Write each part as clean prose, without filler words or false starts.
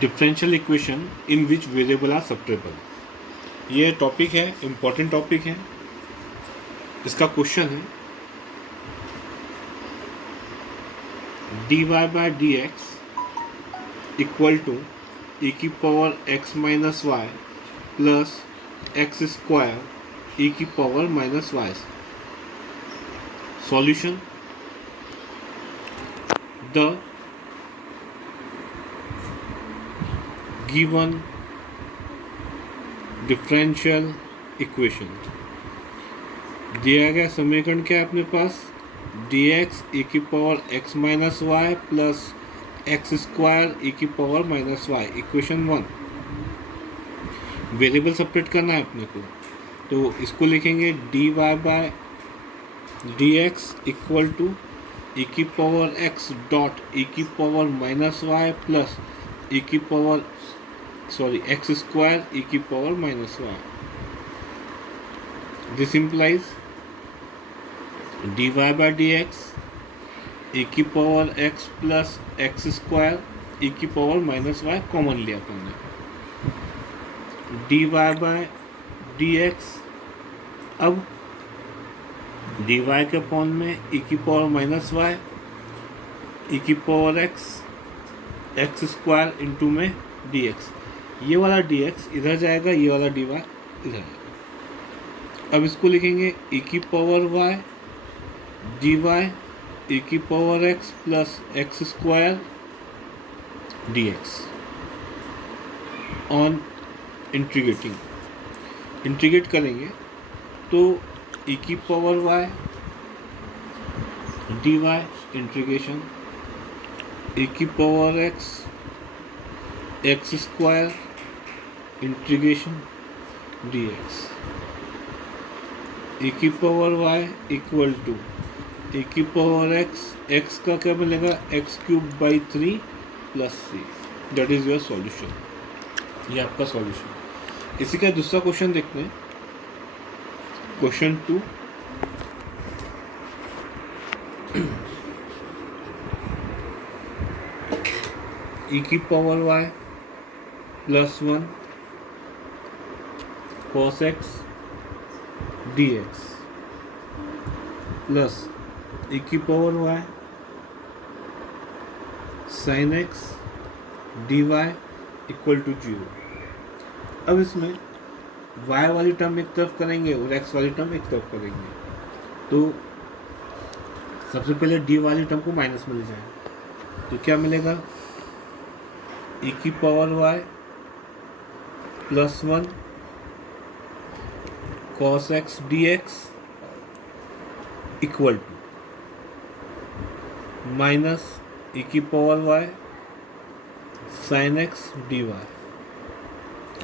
Differential equation in which variable are separable. ये topic है, important topic है। इसका क्वेश्चन है dy by d x equal to e की power x minus y plus x square e की power minus y. Solution: the given differential equation. दिया गया समीकरण क्या है अपने पास? dx e की power x minus y plus x square e की power minus y. Equation 1। Variable separate करना है अपने को, तो इसको लिखेंगे dy by d x equal to e की पावर x डॉट e की power minus y plus e की पावर एक्स स्क्वायर e की power minus y. This implies dy by d x e की power x plus x square e की power minus y common लिया अपन ने। dy by d x, अब dy के form में e की पावर माइनस वाई e की पावर एक्स स्क्वायर इंटू में dx। ये वाला dx इधर जाएगा, ये वाला dy इधर जाएगा। अब इसको लिखेंगे e की पावर y dy e की power x plus x square dx on integrate करेंगे तो e की power y dy integration e की power x square integration dx e की power y equal to e की पावर x का क्या मिलेगा? X cube by 3 plus C. That is your solution. ये आपका सॉल्यूशन। इसी का दूसरा क्वेश्चन देखते हैं। क्वेश्चन 2, e की power y plus 1 cos x dx plus e की power y sin x dy equal to 0। अब इसमें y वाली टर्म एक तरफ करेंगे और x वाली टर्म एक तरफ करेंगे, तो सबसे पहले d वाली टर्म को माइनस मिल जाए तो क्या मिलेगा? e की power y plus 1 cos x dx equal to minus e की power y sin x dy।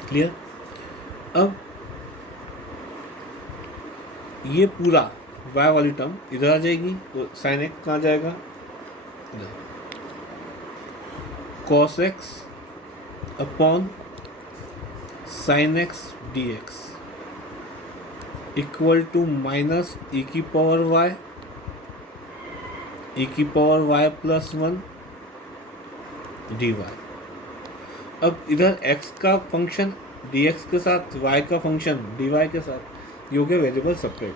Clear? अब ये पूरा y वाली टर्म इधर आ जाएगी, तो sin x कहाँ जाएगा? इधर। cos x upon sin x dx equal to minus e की पावर y प्लस 1 dy। अब इधर x का फंक्शन dx के साथ y का फंक्शन dy के साथ, ये हो गया वेरिएबल सेपरेट।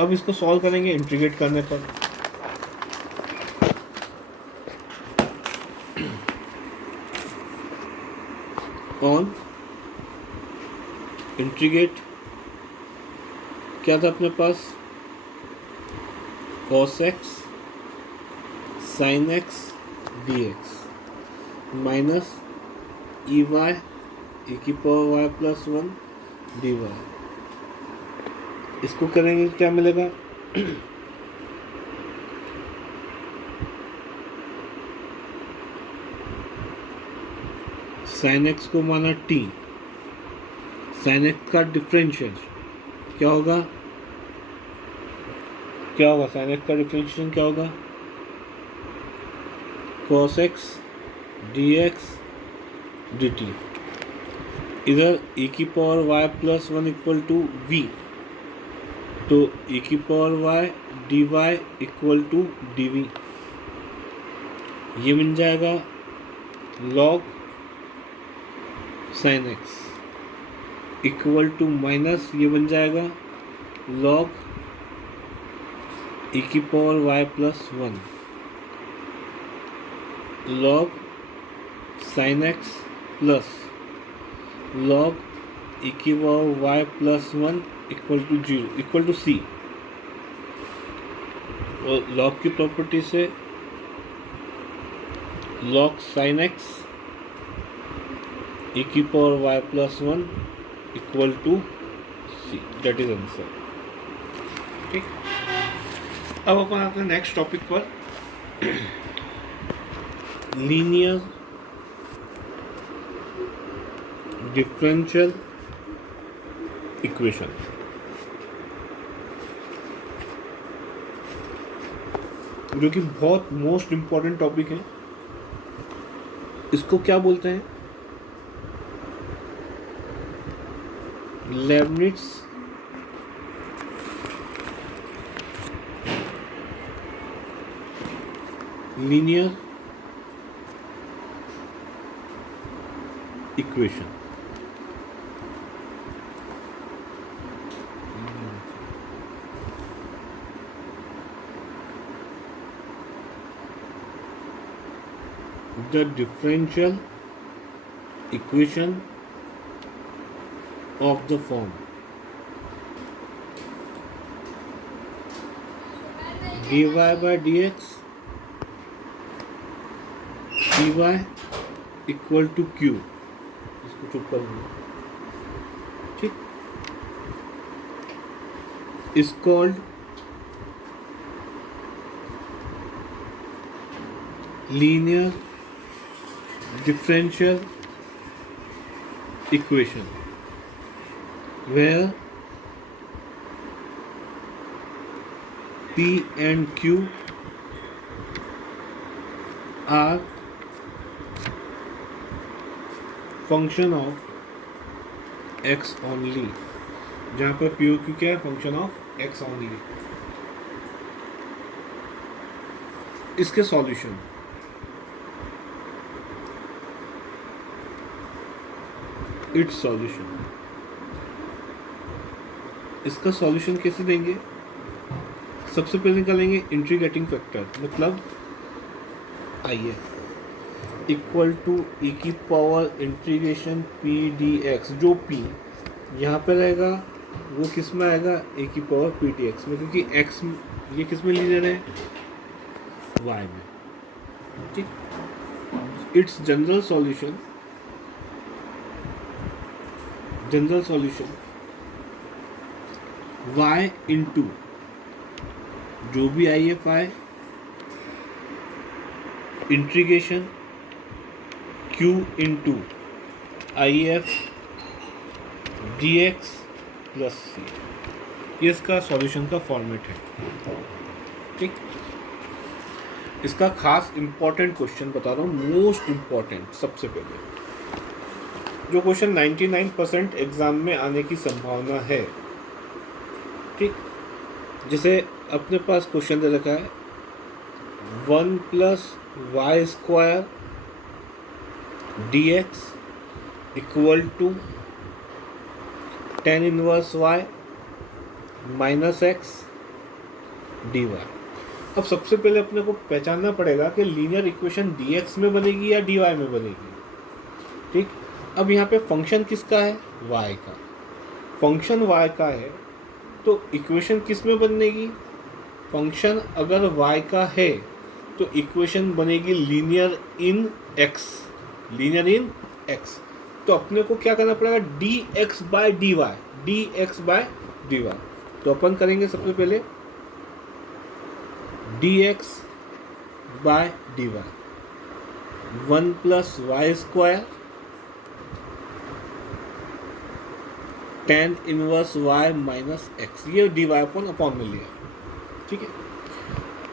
अब इसको सॉल्व करेंगे इंटीग्रेट करने पर। ऑन इंटीग्रेट क्या था अपने पास? cos x sin x dx minus e की पावर y प्लस 1 dy। इसको करेंगे क्या मिलेगा? sin x को माना t, sin x का डिफरेंशियल क्या होगा? sin x का डिफरेंशिएशन क्या होगा? cos x dx dt। इधर e की power y plus 1 equal to v, तो e की power y dy equal to dv। ये बन जाएगा log sine x equal to minus ये बन जाएगा लॉग ई की power y plus one log sine x plus log e की power y plus one equal to zero equal to c. और log की प्रॉपर्टी से लॉग साइन एक्स ई की power y plus one equal to c, that is answer. ठीक, अब अपन आते हैं नेक्स्ट टॉपिक पर, लीनियर डिफरेंशियल इक्वेशन। जो कि बहुत मोस्ट इम्पॉर्टेंट टॉपिक है। इसको क्या बोलते हैं? Leibniz linear equation. The differential equation of the form dy by dx dy equal to q। इसको चुप कर दो। ठीक, is called linear differential equation where P and Q are function of x only। जहाँ पर P और Q क्या है? Function of x only। इसके सॉल्यूशन, इट्स सॉल्यूशन। इसका सॉल्यूशन कैसे देंगे? सबसे पहले निकालेंगे इंटीग्रेटिंग फैक्टर, मतलब आइए इक्वल टू ई की power integration P D x. जो पी यहाँ पे रहेगा वो किस में आएगा? ए की पावर पी डी एक्स में, क्योंकि एक्स ये किस में लीनियर है? वाई में। ठीक, it's general solution y into जो भी आई एफ आए integration q into I F d x plus c. ये इसका सॉल्यूशन का फॉर्मेट है। ठीक, इसका खास इंपॉर्टेंट क्वेश्चन बता रहा हूँ, मोस्ट इम्पॉर्टेंट। सबसे पहले जो क्वेश्चन 99% एग्जाम में आने की संभावना है। ठीक, जैसे अपने पास क्वेश्चन दे रखा है 1 plus y square d x equal to tan inverse y minus x d y. अब सबसे पहले अपने को पहचानना पड़ेगा कि लीनियर इक्वेशन डी एक्स में बनेगी या डी वाई में बनेगी। ठीक, अब यहाँ पे फंक्शन किसका है? y का। फंक्शन y का है तो इक्वेशन किस में बनेगी? फंक्शन अगर y का है तो इक्वेशन बनेगी linear in x। Linear in x तो अपने को क्या करना पड़ेगा? dx by dy, dx by dy। तो अपन करेंगे सबसे पहले dx by dy 1 plus y square tan inverse y minus x, ये डी वाई अपॉन में लिया। ठीक है,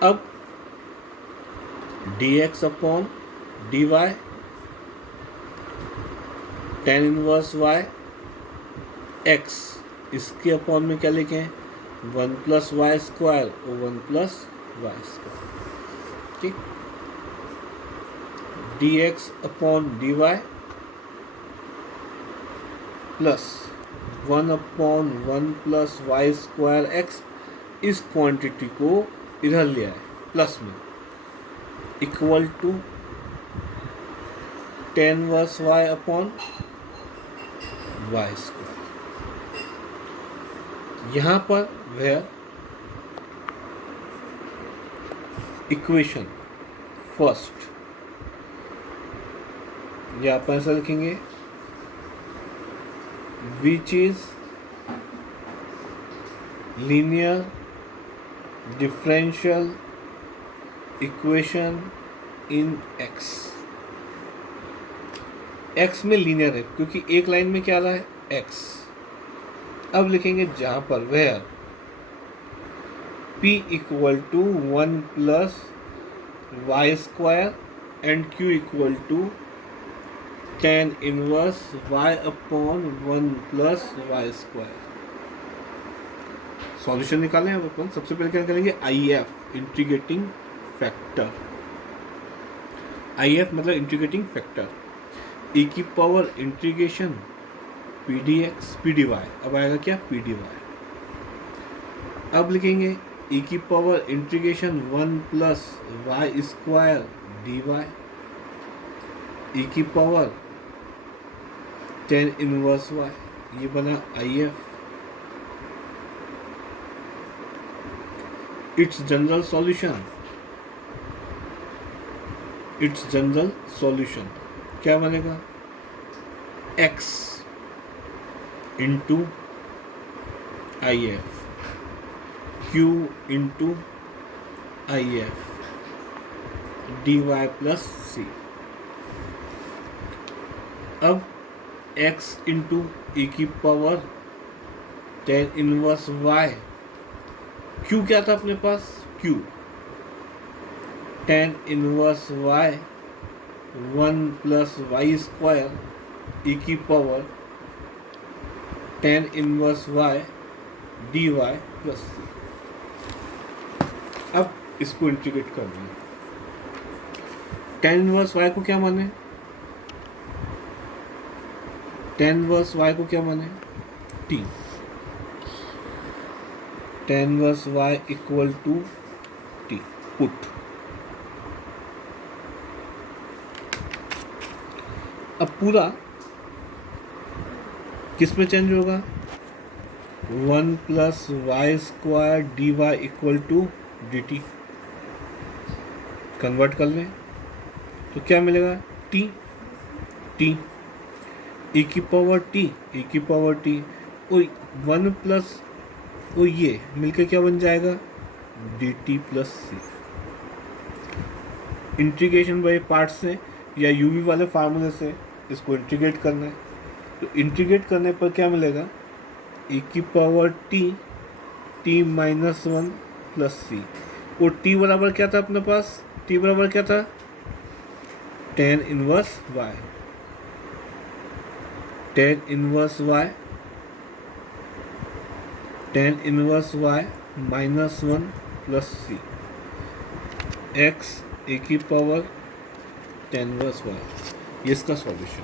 अब d x upon d y tan inverse y x, इसके अपॉन में क्या लिखे हैं? 1 प्लस वाई स्क्वायर और 1 प्लस वाई स्क्वायर। ठीक, d x upon d y plus 1/1 plus y square x, इस क्वांटिटी को इधर ले आए प्लस में, equal to tan inverse y upon y square. यहाँ पर वेयर इक्वेशन फर्स्ट, या आप ऐसा लिखेंगे which is linear differential equation in x. X में लीनियर है क्योंकि एक लाइन में क्या आ रहा है एक्स। अब लिखेंगे जहां पर where p equal to 1 plus y square and q equal to tan inverse y upon 1 plus y square. Solution निकालें अब अपन सबसे पहले क्या करेंगे, IF इंटीग्रेटिंग फैक्टर। IF मतलब इंटीग्रेटिंग फैक्टर, e की पावर इंटीग्रेशन pdx pdy, अब आएगा क्या pdy। अब लिखेंगे e की power integration 1 plus y square dy, e की पावर tan इनवर्स y, ये बना IF। It's general solution, it's general solution क्या बनेगा, x into IF, q into IF, dy plus c। अब x इंटू e की power tan inverse y, q क्या था अपने पास, q tan inverse y 1 plus y square e की power tan inverse y dy plus c। अब इसको integrate कर देंगे। tan इनवर्स y को क्या माने, tan इनवर्स y को क्या माने t, tan inverse y equal to t, put. अब पूरा किस में चेंज होगा, 1 plus y square d y equal to d t. Convert कर लें तो क्या मिलेगा, टी टी ई की पावर टी, ई की पावर टी और 1 प्लस वो ये मिलकर क्या बन जाएगा, d t plus c. Integration by parts से या यूवी वाले फार्मूले से इसको इंटीग्रेट करना है, तो इंटीग्रेट करने पर क्या मिलेगा, e की power t, t minus 1 plus c, और t बराबर क्या था अपने पास, t बराबर क्या था, tan inverse y, tan inverse y, tan inverse y minus 1 plus c, x e की पावर tan इनवर्स y, ये इसका solution.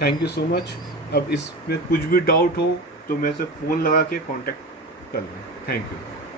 Thank you so much. अब इसमें कुछ भी डाउट हो तो मेरे से फ़ोन लगा के कांटेक्ट कर लें। Thank you.